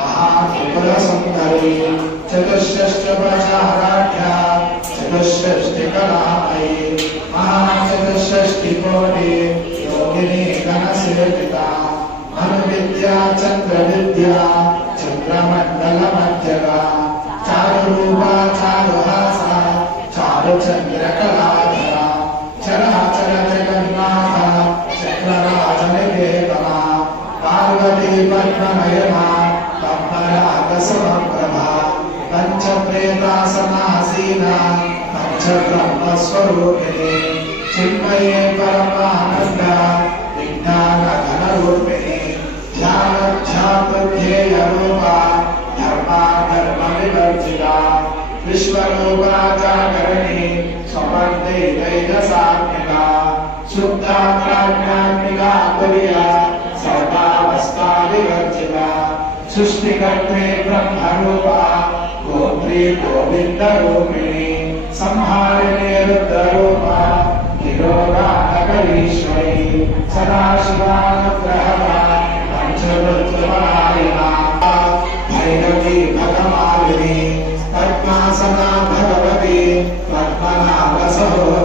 महात्रिपुरसुन्दरी चतुष्षष्ट्यप्रचाराढ्या चतुष्षष्टिकलामयी महाचतुष्षष्टिकोटि योगिनी गणसेविता अनुविद्या चन्द्रविद्या चन्द्रमण्डलमध्यगा चारुरूपा चारुहासा चारुचन्द्रकलाधरा चराचर जगन्नाथ चक्रराजनिकेतना पार्वती पद्मनयना पद्मरागसमप्रभा पंचप्रेतासनासीना पंचब्रह्मस्वरूपिणी चिन्मये परमानन्दा विज्ञानघनरूपिणी ध्यानध्यातुर्ध्येयरूपा धर्माधर्मविवर्जिता विश्वरूपा जागरणी स्वपन्दैकैकसात्मिका शुद्धा प्राज्ञात्मिका तुर्या सर्वावस्थाविवर्जिता सृष्टिकर्त्री ब्रह्मरूपा गोत्री गोविन्दरूपिणी संहारिणी रुद्ररूपा तिरोधानकरीश्वरी सदाशिवानुग्रहदा पंचरुद्रपरायणा भैरवी भगमालिनी पद्मासना भगवती पद्मनाभसहोदरी